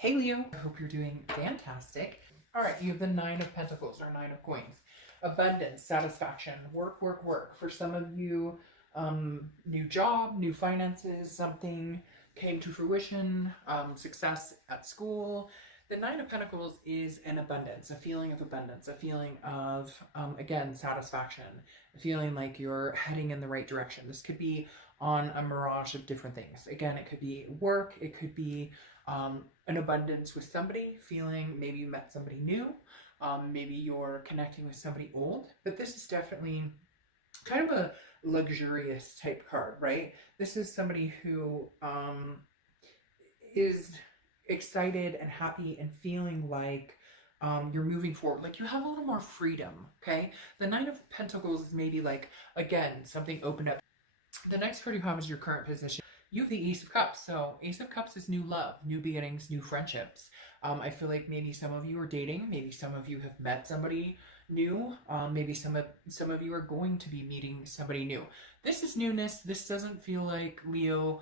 Hey Leo, I hope you're doing fantastic. All right, you have the Nine of Pentacles or Nine of Coins. Abundance, satisfaction, work, work, work. For some of you, new job, new finances, something came to fruition, success at school. The Nine of Pentacles is an abundance, a feeling of abundance, a feeling of, again, satisfaction, a feeling like you're heading in the right direction. This could be on a mirage of different things. Again, it could be work, it could be an abundance with somebody, feeling maybe you met somebody new, maybe you're connecting with somebody old, but this is definitely kind of a luxurious type card, right? This is somebody who is excited and happy and feeling like you're moving forward, like you have a little more freedom, okay? The Nine of Pentacles is maybe like, again, something opened up. The next card you have is your current position. You have the Ace of Cups. So Ace of Cups is new love, new beginnings, new friendships. I feel like maybe some of you are dating. Maybe some of you have met somebody new. Maybe some of you are going to be meeting somebody new. This is newness. This doesn't feel like Leo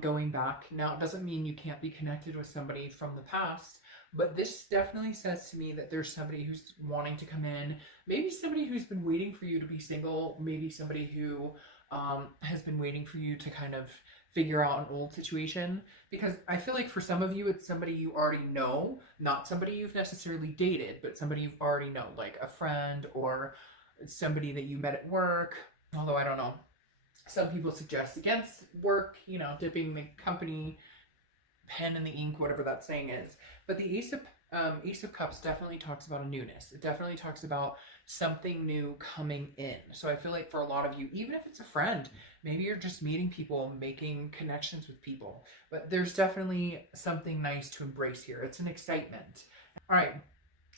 going back. Now, it doesn't mean you can't be connected with somebody from the past, but this definitely says to me that there's somebody who's wanting to come in. Maybe somebody who's been waiting for you to be single. Maybe somebody who has been waiting for you to kind of figure out an old situation, because I feel like for some of you it's somebody you already know, not somebody you've necessarily dated, but somebody you've already known, like a friend or somebody that you met at work. Although I don't know, some people suggest against work, you know, dipping the company pen in the ink, whatever that saying is. But the Ace of Cups definitely talks about a newness. It definitely talks about something new coming in. So I feel like for a lot of you, even if it's a friend, maybe you're just meeting people, making connections with people, but there's definitely something nice to embrace here. It's an excitement. All right,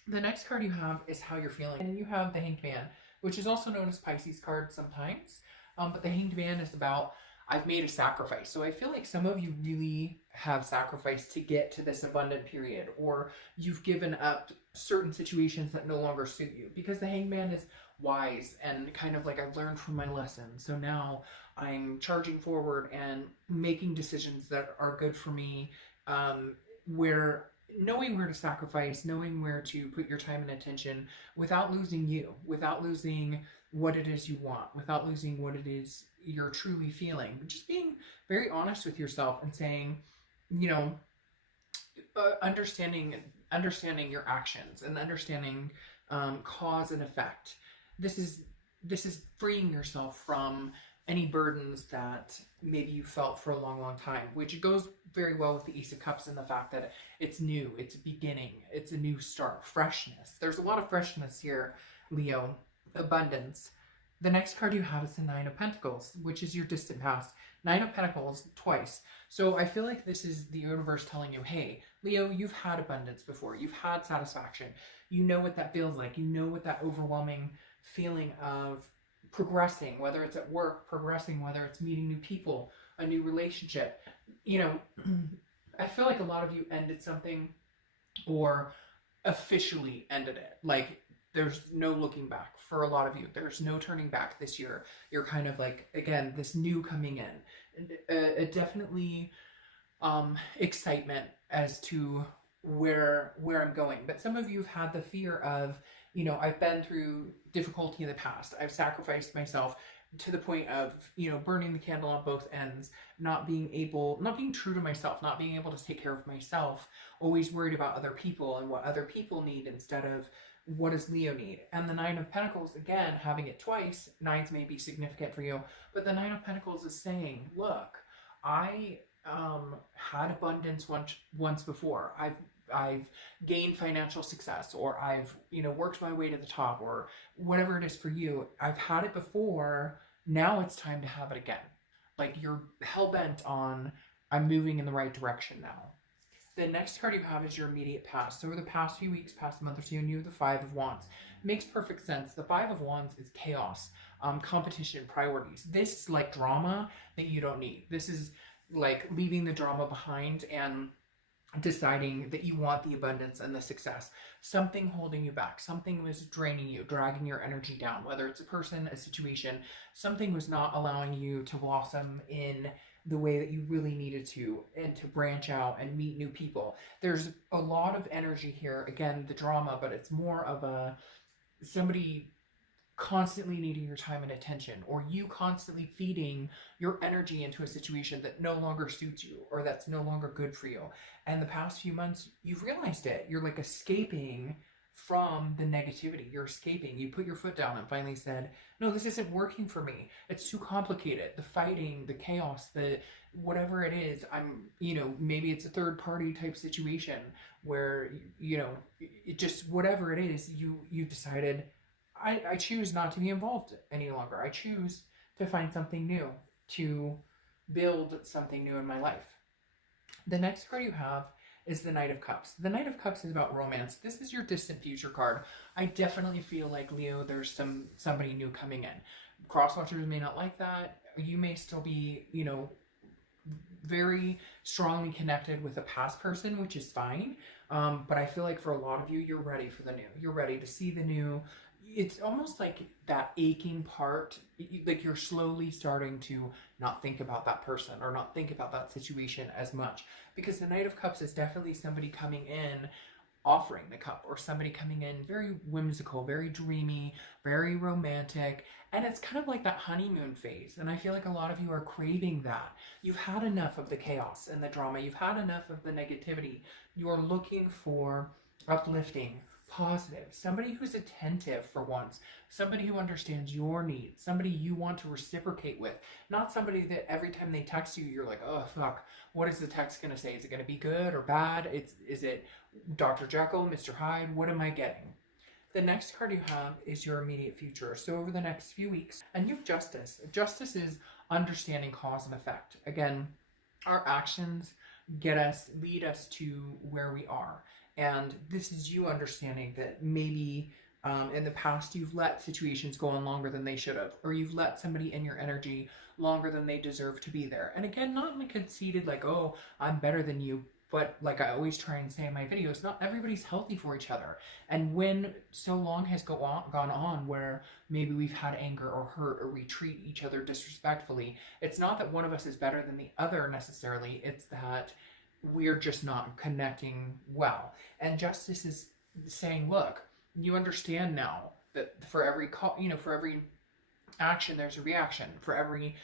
the next card you have is how you're feeling. And you have the Hanged Man, which is also known as Pisces card sometimes. But the Hanged Man is about, I've made a sacrifice. So I feel like some of you really have sacrificed to get to this abundant period, or you've given up certain situations that no longer suit you, because the Hanged Man is wise and kind of like, I've learned from my lessons. So now I'm charging forward and making decisions that are good for me, where knowing where to sacrifice, knowing where to put your time and attention without losing you, without losing what it is you want, without losing what it is you're truly feeling. Just being very honest with yourself and saying, you know, understanding your actions and understanding cause and effect. This is freeing yourself from any burdens that maybe you felt for a long, long time, which goes very well with the Ace of Cups and the fact that it's new, it's a beginning, it's a new start, freshness. There's a lot of freshness here, Leo. Abundance. The next card you have is the Nine of Pentacles, which is your distant past. Nine of Pentacles twice. So I feel like this is the universe telling you, hey, Leo, you've had abundance before. You've had satisfaction. You know what that feels like. You know what that overwhelming feeling of progressing, whether it's at work, progressing, whether it's meeting new people, a new relationship. You know, I feel like a lot of you ended something or officially ended it. Like, there's no looking back for a lot of you. There's no turning back this year. You're kind of like, again, this new coming in. Definitely excitement as to where I'm going. But some of you have had the fear of, you know, I've been through difficulty in the past. I've sacrificed myself to the point of, you know, burning the candle on both ends, not being true to myself, not being able to take care of myself, always worried about other people and what other people need instead of what does Leo need. And the Nine of Pentacles, again, having it twice, nines may be significant for you, but the Nine of Pentacles is saying, look, I had abundance once before. I've gained financial success, or I've, you know, worked my way to the top, or whatever it is for you. I've had it before. Now it's time to have it again. Like, you're hell-bent on, I'm moving in the right direction now. The next card you have is your immediate past. So over the past few weeks, past month or two, and you have the Five of Wands. Makes perfect sense. The Five of Wands is chaos, competition, priorities. This is like drama that you don't need. This is like leaving the drama behind and deciding that you want the abundance and the success. Something holding you back. Something was draining you, dragging your energy down, whether it's a person, a situation. Something was not allowing you to blossom in the way that you really needed to, and to branch out and meet new people. There's a lot of energy here. Again, the drama, but it's more of a somebody constantly needing your time and attention, or you constantly feeding your energy into a situation that no longer suits you or that's no longer good for you. And the past few months, you've realized it. You're like escaping from the negativity. You're escaping. You put your foot down and finally said, no, this isn't working for me. It's too complicated. The fighting, the chaos, the whatever it is, maybe it's a third party type situation where, it just, whatever it is, you decided, I choose not to be involved any longer. I choose to find something new, to build something new in my life. The next card you have is the Knight of Cups. The Knight of Cups is about romance. This is your distant future card. I definitely feel like, Leo, there's somebody new coming in. Crosswatchers may not like that. You may still be, very strongly connected with a past person, which is fine. But I feel like for a lot of you, you're ready for the new. You're ready to see the new. It's almost like that aching part, like you're slowly starting to not think about that person or not think about that situation as much, because the Knight of Cups is definitely somebody coming in offering the cup, or somebody coming in very whimsical, very dreamy, very romantic, and it's kind of like that honeymoon phase. And I feel like a lot of you are craving that. You've had enough of the chaos and the drama. You've had enough of the negativity. You're looking for uplifting, positive, somebody who's attentive for once, somebody who understands your needs, somebody you want to reciprocate with, not somebody that every time they text you, you're like, oh, fuck, what is the text going to say? Is it going to be good or bad? Is it Dr. Jekyll, Mr. Hyde? What am I getting? The next card you have is your immediate future. So over the next few weeks, and you have Justice. Justice is understanding cause and effect. Again, our actions lead us to where we are. And this is you understanding that maybe in the past you've let situations go on longer than they should have, or you've let somebody in your energy longer than they deserve to be there. And again, not in a conceited like, oh, I'm better than you, but like I always try and say in my videos, not everybody's healthy for each other. And when so long has gone on where maybe we've had anger or hurt, or we treat each other disrespectfully, it's not that one of us is better than the other necessarily, it's that we're just not connecting well. And Justice is saying, look, you understand now that for every for every action there's a reaction, for every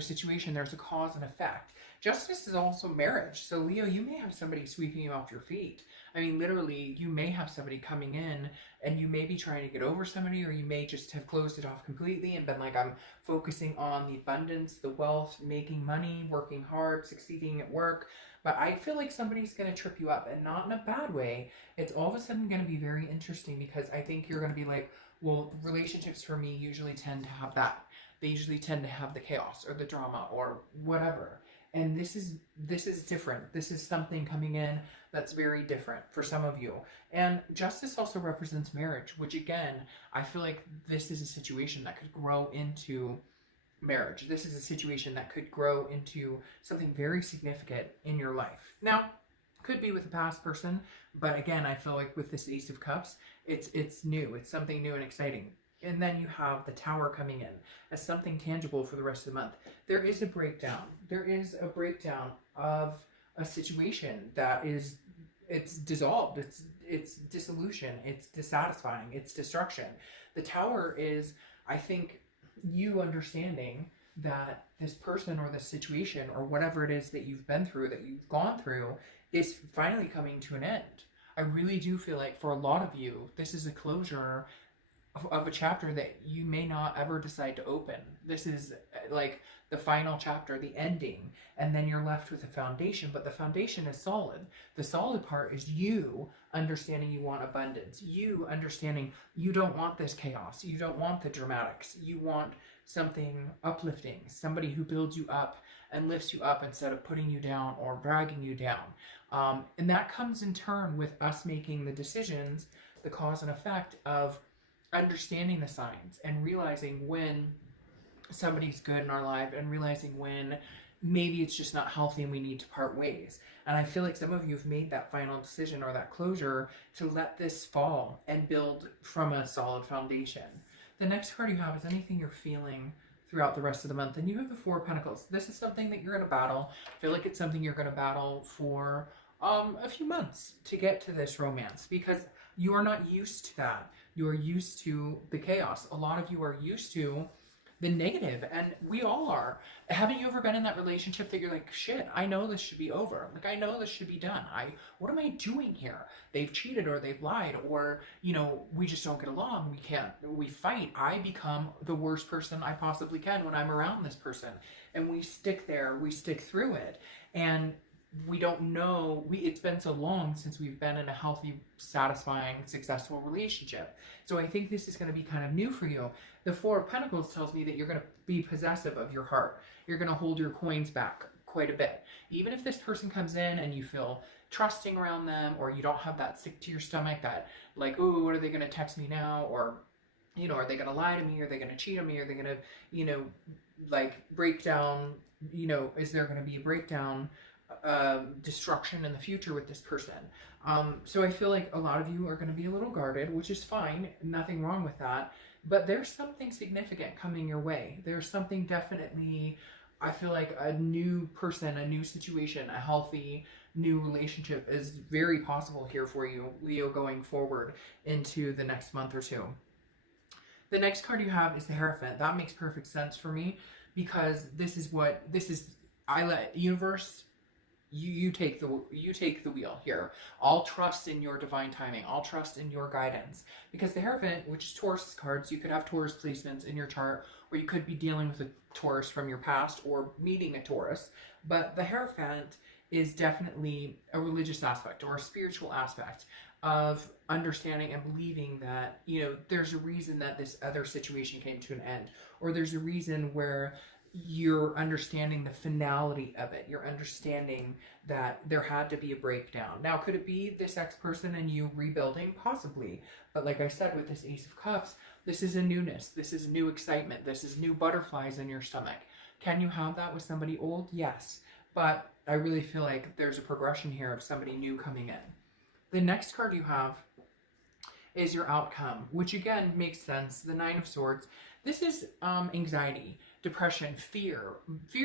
situation there's a cause and effect. Justice is also marriage. So Leo, you may have somebody sweeping you off your feet. I mean, literally, you may have somebody coming in and you may be trying to get over somebody, or you may just have closed it off completely and been like, I'm focusing on the abundance, the wealth, making money, working hard, succeeding at work. But I feel like somebody's going to trip you up, and not in a bad way. It's all of a sudden going to be very interesting, because I think you're going to be like, well, relationships for me usually tend to have that. They usually tend to have the chaos or the drama or whatever. And this is different. This is something coming in that's very different for some of you. And Justice also represents marriage, which again, I feel like this is a situation that could grow into marriage. This is a situation that could grow into something very significant in your life. Now, could be with a past person, but again, I feel like with this Ace of Cups, it's new. It's something new and exciting. And then you have the Tower coming in as something tangible for the rest of the month. There is a breakdown. There is a breakdown of a situation that it's dissolved. It's dissolution. It's dissatisfying. It's destruction. The Tower is, I think, you understanding that this person or this situation or whatever it is that you've been through, that you've gone through, is finally coming to an end. I really do feel like for a lot of you, this is a closure of a chapter that you may not ever decide to open. This is like the final chapter, the ending, and then you're left with a foundation, but the foundation is solid. The solid part is you understanding you want abundance, you understanding you don't want this chaos, you don't want the dramatics, you want something uplifting, somebody who builds you up and lifts you up instead of putting you down or dragging you down. And that comes in turn with us making the decisions, the cause and effect of understanding the signs and realizing when somebody's good in our life, and realizing when maybe it's just not healthy and we need to part ways. And I feel like some of you have made that final decision or that closure to let this fall and build from a solid foundation. The next card you have is anything you're feeling throughout the rest of the month. And you have the Four of Pentacles. This is something that you're going to battle. I feel like it's something you're going to battle for a few months to get to this romance, because you are not used to that. You are used to the chaos. A lot of you are used to the negative, and we all are. Haven't you ever been in that relationship that you're like, shit, I know this should be over. Like, I know this should be done. What am I doing here? They've cheated, or they've lied, or, you know, we just don't get along. We fight. I become the worst person I possibly can when I'm around this person. And we stick there, we stick through it. And we don't know, it's been so long since we've been in a healthy, satisfying, successful relationship. So I think this is going to be kind of new for you. The Four of Pentacles tells me that you're going to be possessive of your heart. You're going to hold your coins back quite a bit. Even if this person comes in and you feel trusting around them, or you don't have that sick to your stomach, that like, oh, what are they going to text me now? Or, you know, are they going to lie to me? Are they going to cheat on me? Are they going to, you know, like break down, you know, is there going to be a breakdown, destruction in the future with this person? So I feel like a lot of you are going to be a little guarded, which is fine. Nothing wrong with that. But there's something significant coming your way. There's something definitely, I feel like a new person, a new situation, a healthy new relationship is very possible here for you, Leo, going forward into the next month or two. The next card you have is the Hierophant. That makes perfect sense for me, because I let universe, you take the wheel here. I'll trust in your divine timing. I'll trust in your guidance, because the Hierophant, which is Taurus cards, you could have Taurus placements in your chart, or you could be dealing with a Taurus from your past or meeting a Taurus. But the Hierophant is definitely a religious aspect or a spiritual aspect of understanding and believing that, you know, there's a reason that this other situation came to an end, or there's a reason where you're understanding the finality of it. You're understanding that there had to be a breakdown. Now, could it be this ex-person and you rebuilding? Possibly. But like I said, with this Ace of Cups, this is a newness. This is new excitement. This is new butterflies in your stomach. Can you have that with somebody old? Yes. But I really feel like there's a progression here of somebody new coming in. The next card you have is your outcome, which again makes sense. The Nine of Swords. This is anxiety, depression, fear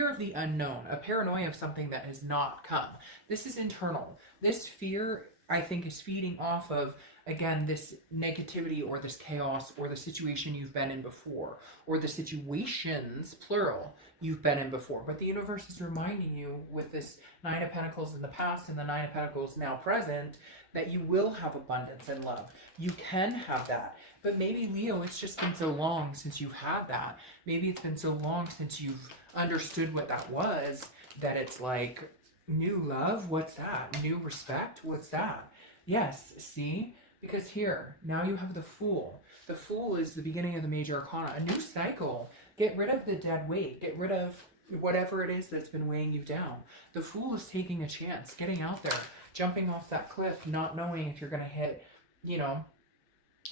of the unknown, a paranoia of something that has not come. This is internal. This fear, I think, is feeding off of, again, this negativity or this chaos or the situation you've been in before, or the situations, plural, you've been in before. But the universe is reminding you with this Nine of Pentacles in the past and the Nine of Pentacles now present that you will have abundance and love. You can have that. But maybe, Leo, it's just been so long since you've had that. Maybe it's been so long since you've understood what that was, that it's like, new love? What's that? New respect? What's that? Yes, see? Because here, now you have the Fool. The Fool is the beginning of the major arcana, a new cycle. Get rid of the dead weight. Get rid of whatever it is that's been weighing you down. The Fool is taking a chance, getting out there, jumping off that cliff, not knowing if you're going to hit, you know,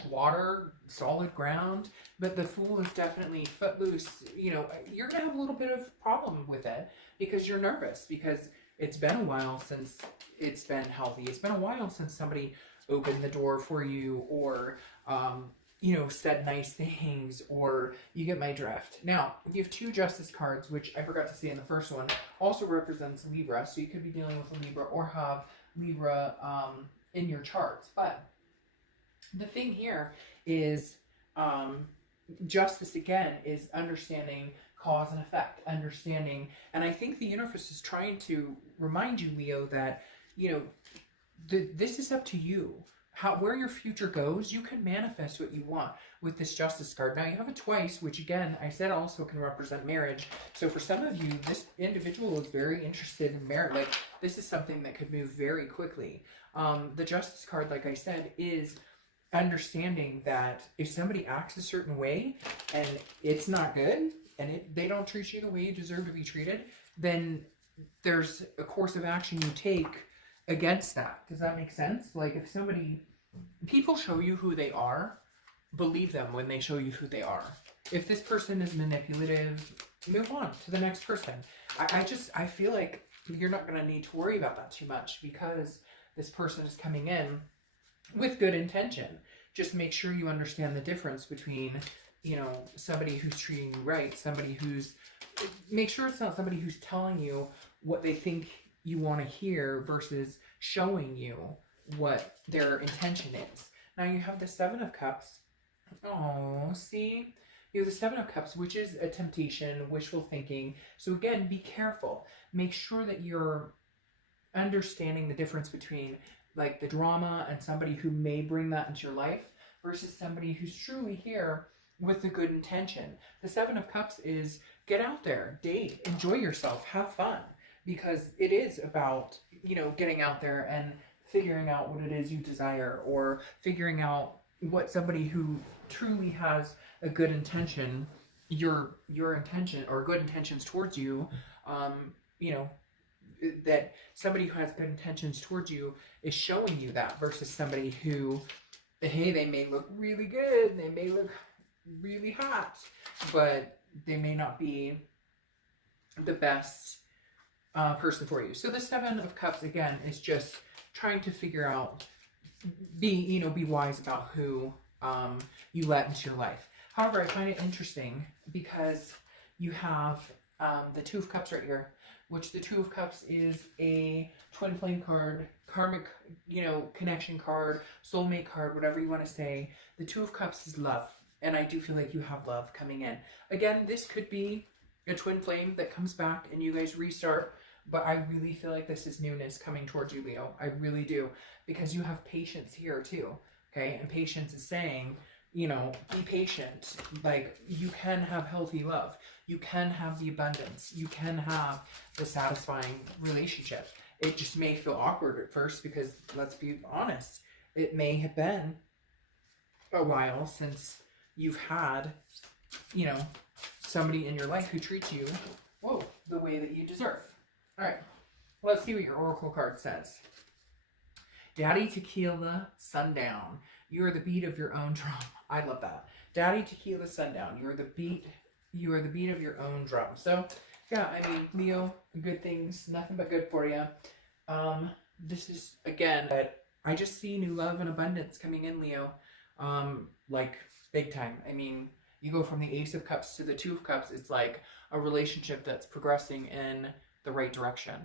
water, solid ground. But the Fool is definitely footloose. You know, you're going to have a little bit of problem with it because you're nervous, because it's been a while since it's been healthy. It's been a while since somebody opened the door for you, or you know, said nice things, or you get my drift. Now, you have two Justice cards, which I forgot to say in the first one, also represents Libra. So you could be dealing with a Libra or have Libra in your charts. But the thing here is Justice, again, is understanding cause and effect, understanding. And I think the universe is trying to remind you, Leo, that, you know, this is up to you. Where your future goes, you can manifest what you want with this Justice card. Now, you have it twice, which again, I said also can represent marriage. So for some of you, this individual is very interested in marriage. Like, this is something that could move very quickly. The Justice card, like I said, is understanding that if somebody acts a certain way and it's not good, and they don't treat you the way you deserve to be treated, then there's a course of action you take against that. Does that make sense? Like, if people show you who they are, believe them when they show you who they are. If this person is manipulative, move on to the next person. I feel like you're not going to need to worry about that too much, because this person is coming in with good intention. Just make sure you understand the difference between you know, somebody who's treating you right, somebody who's, make sure it's not somebody who's telling you what they think you want to hear versus showing you what their intention is. Now you have the Seven of Cups. Oh, see? You have the Seven of Cups, which is a temptation, wishful thinking. So again, be careful. Make sure that you're understanding the difference between like the drama and somebody who may bring that into your life versus somebody who's truly here with a good intention. The Seven of Cups is get out there, date, enjoy yourself, have fun, because it is about, you know, getting out there and figuring out what it is you desire, or figuring out what somebody who truly has a good intention, your intention or good intentions towards you, you know, that somebody who has good intentions towards you is showing you that, versus somebody who, hey, they may look really good, they may look really hot, but they may not be the best person for you. So the Seven of Cups again is just trying to figure out, be wise about who you let into your life. However, I find it interesting because you have the Two of Cups right here, which the Two of Cups is a twin flame card, karmic, connection card, soulmate card, whatever you want to say. The Two of Cups is love, and I do feel like you have love coming in. Again, this could be a twin flame that comes back and you guys restart, but I really feel like this is newness coming towards you, Leo. I really do, because you have patience here too, okay? And patience is saying, be patient. Like, you can have healthy love. You can have the abundance. You can have the satisfying relationship. It just may feel awkward at first because, let's be honest, it may have been a while since you've had, somebody in your life who treats you, the way that you deserve. All right, let's see what your oracle card says. Daddy Tequila Sundown. You are the beat of your own drum. I love that. Daddy Tequila Sundown. You are the beat of your own drum. So, yeah, I mean, Leo, good things, nothing but good for you. This is, again, I just see new love and abundance coming in, Leo. Like, big time. I mean, you go from the Ace of Cups to the Two of Cups. It's like a relationship that's progressing in the right direction.